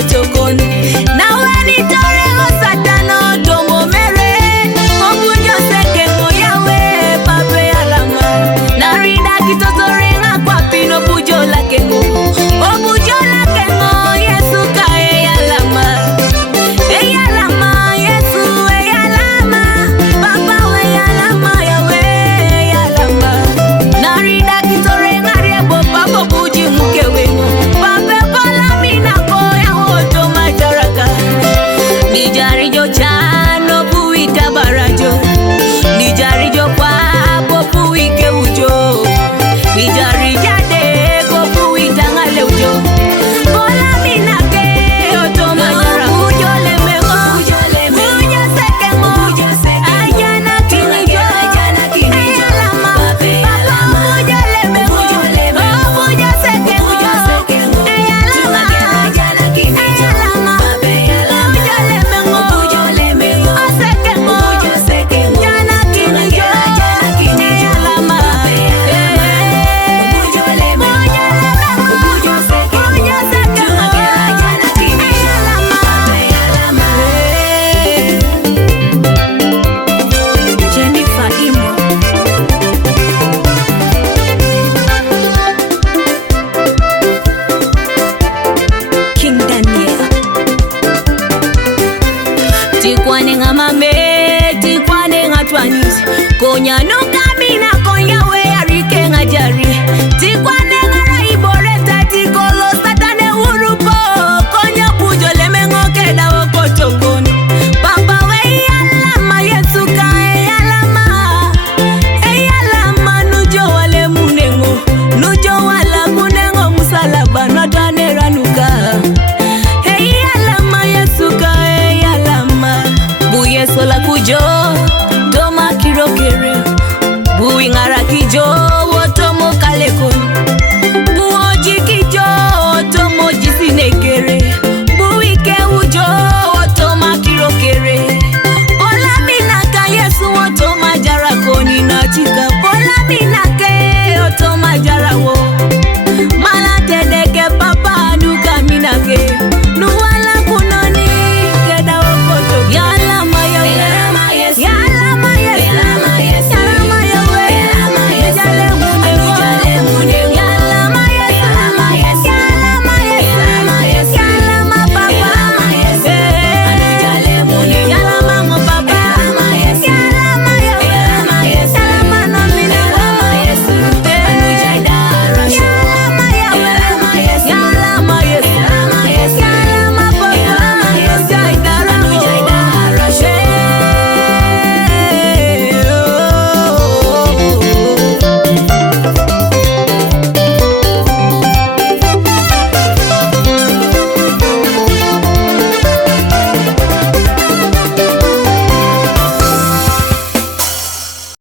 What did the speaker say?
otokon na wani tore o satano domo mere obujo seke mo yawe pape alama na rida kitotore ngakwa pino bujo lake mo obujo lake mo Yesu kae alama Yesu alama papa we alama yawe alama na rida kitore ngare bo papa buji mkewe pape kola mina ko ya hoto majaraka nijarijo chano buita barajo nijarijo kwa popu wike ujo nijarijade ko buita ngale ujo kola mina ke hoto majaraka ujo lemego ujo seke mo ayana kinijo alama papa ujo lemego ujo seke mo alama King Daniel tikwane ngamame tikwane ngatwanyisi konyano